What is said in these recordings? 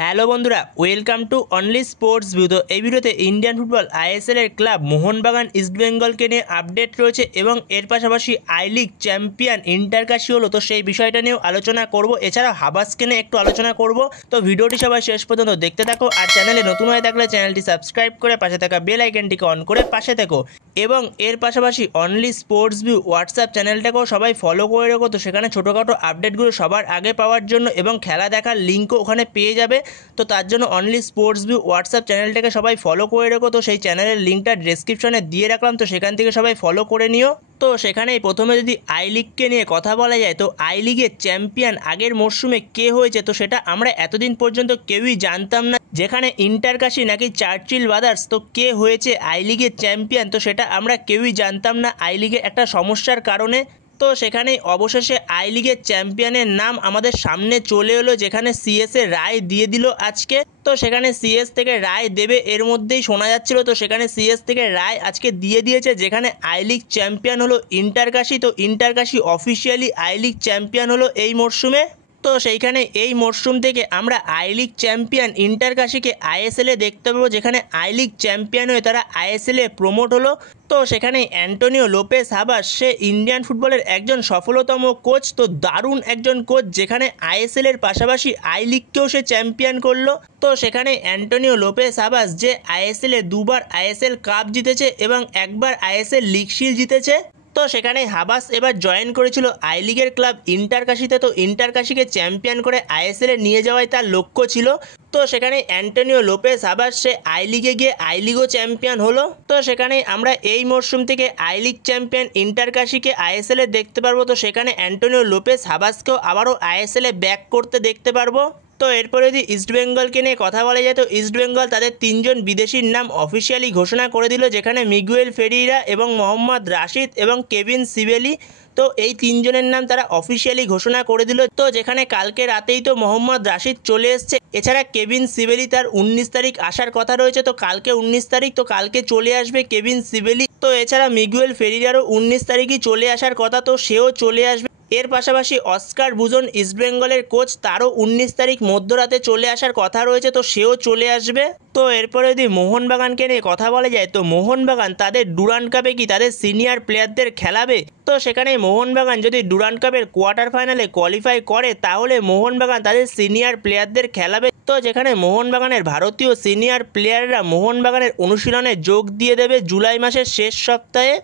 Hello বন্ধুরা, welcome to only sports view. তো এই ভিডিওতে ইন্ডিয়ান ফুটবল আইএসএলের ক্লাব মোহনবাগান ইস্টবেঙ্গলকে নিয়ে আপডেট রয়েছে এবং এর পাশাপাশি আই লিগ চ্যাম্পিয়ন ইন্টারকাশি হলো, তো সেই বিষয়টা নিয়েও আলোচনা করব। এছাড়াও হাবাসকে নিয়ে একটু আলোচনা করব। তো ভিডিওটি সবাই শেষ পর্যন্ত দেখতে থাকো, আর চ্যানেলে নতুন হয়ে থাকলে চ্যানেলটি সাবস্ক্রাইব করে পাশে থাকা বেল আইকনটিকে অন করে পাশে থেকো। এবং এর পাশাপাশি অনলি স্পোর্টস ভিউ হোয়াটসঅ্যাপ চ্যানেলটাকেও সবাই ফলো করে রেখো, তো সেখানে ছোটোখাটো আপডেটগুলো সবার আগে পাওয়ার জন্য এবং খেলা দেখার লিঙ্কও ওখানে পেয়ে যাবে। তো তার জন্য অনলি স্পোর্টস ভিউ হোয়াটসঅ্যাপ চ্যানেলটাকে সবাই ফলো করে রেখো। তো সেই চ্যানেলের লিঙ্কটা ডেসক্রিপশনে দিয়ে রাখলাম, তো সেখান থেকে সবাই ফলো করে নিও। তো সেখানেই প্রথমে যদি আই লিগকে নিয়ে কথা বলা যায়, তো আই লিগের চ্যাম্পিয়ন আগের মরশুমে কে হয়েছে, তো সেটা আমরা এতদিন পর্যন্ত কেউই জানতাম না। যেখানে ইন্টারকাশি নাকি চার্চিল ব্রাদার্স, তো কে হয়েছে আই লিগের চ্যাম্পিয়ন, তো সেটা আমরা কেউই জানতাম না আই লিগের একটা সমস্যার কারণে। তো সেখানেই অবশেষে আই লিগের চ্যাম্পিয়নের নাম আমাদের সামনে চলে এলো, যেখানে সিএস এর রায় দিয়ে দিল আজকে। তো সেখানে সিএস থেকে রায় দেবে এর মধ্যেই শোনা যাচ্ছিল, তো সেখানে সিএস থেকে রায় আজকে দিয়ে দিয়েছে, যেখানে আই লিগ চ্যাম্পিয়ন হলো ইন্টারকাশি। তো Inter Kashi officially I league champion হলো এই মরশুমে। তো সেইখানে এই মরশুম থেকে আমরা আই লিগ চ্যাম্পিয়ন ইন্টারকাশিকে আইএসএলে দেখতে পাবো, যেখানে আই লিগ চ্যাম্পিয়ন হয়ে তারা আইএসএলে প্রমোট হলো। তো সেখানে অ্যান্টোনিও লোপেস হাবাস, সে ইন্ডিয়ান ফুটবলের একজন সফলতম কোচ, তো দারুণ একজন কোচ, যেখানে আইএসএল এর পাশাপাশি আই লিগকেও সে চ্যাম্পিয়ন করলো। তো সেখানে অ্যান্টোনিও লোপেস হাবাস, যে আইএসএলে দুবার আইএসএল কাপ জিতেছে এবং একবার আইএসএল লিগ শিল্ড জিতেছে। তো সেখানে হাবাস এবার জয়েন করেছিল আই লিগের ক্লাব ইন্টারকাশিতে। তো ইন্টারকাশিকে চ্যাম্পিয়ন করে আইএসএলে নিয়ে যাওয়াই তার লক্ষ্য ছিল। তো সেখানে Antonio Lopez Habas say I লিগে গিয়ে আই লিগও চ্যাম্পিয়ন হলো। তো সেখানে আমরা এই মরশুম থেকে আই লিগ চ্যাম্পিয়ন ইন্টারকাশিকে আইএসএলে দেখতে পারবো। তো সেখানে অ্যান্টোনিও লোপেস হাবাসকেও আবারও আইএসএলে ব্যাক করতে দেখতে পারবো। তো এরপরে যদি ইস্টবেঙ্গলকে নিয়ে কথা বলা যায়, তো ইস্টবেঙ্গল তাদের তিনজন বিদেশির নাম অফিসিয়ালি ঘোষণা করে দিল, যেখানে মিগুয়েল ফেরিরা এবং মোহাম্মদ রাশিদ এবং কেভিন সিবেলি। তো এই তিনজনের নাম তারা অফিসিয়ালি ঘোষণা করে দিল। তো যেখানে কালকে রাতেই তো মোহাম্মদ রাশিদ চলে এসছে, এছাড়া কেভিন সিবেলি তার 19 তারিখ আসার কথা রয়েছে। তো কালকে 19 তারিখ, তো কালকে চলে আসবে কেভিন সিবেলি। তো এছাড়া মিগুয়েল ফেরিরারও 19 তারিখই চলে আসার কথা, তো সেও চলে আসবে। এর পাশাপাশি অস্কার বুজন ইস্টবেঙ্গলের কোচ, তারও 19 তারিখ মধ্যরাতে চলে আসার কথা রয়েছে, তো সেও চলে আসবে। তো এরপরে যদি মোহনবাগানকে নিয়ে কথা বলা যায়, তো মোহনবাগান তাদের ডুরান্ড কাপে কি তাদের সিনিয়র প্লেয়ারদের খেলাবে। তো সেখানে মোহনবাগান যদি ডুরান্ড কাপের কোয়ার্টার ফাইনালে কোয়ালিফাই করে, তাহলে মোহনবাগান তাদের সিনিয়র প্লেয়ারদের খেলাবে। তো যেখানে মোহনবাগানের ভারতীয় সিনিয়র প্লেয়াররা মোহনবাগানের অনুশীলনে যোগ দিয়ে দেবে জুলাই মাসের শেষ সপ্তাহে।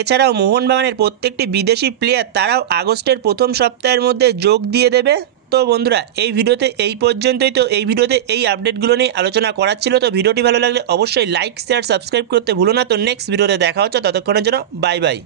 এছাড়াও মোহনবাগানের প্রত্যেকটি বিদেশি প্লেয়ার তারাও আগস্টের প্রথম সপ্তাহের মধ্যে যোগ দিয়ে দেবে। তো বন্ধুরা, এই ভিডিওতে এই পর্যন্তই। তো এই ভিডিওতে এই আপডেটগুলো নিয়ে আলোচনা করার ছিল। তো ভিডিওটি ভালো লাগলে অবশ্যই লাইক, শেয়ার, সাবস্ক্রাইব করতে ভুলো না। তো নেক্সট ভিডিওতে দেখা হচ্ছে, ততক্ষণের জন্য বাই বাই।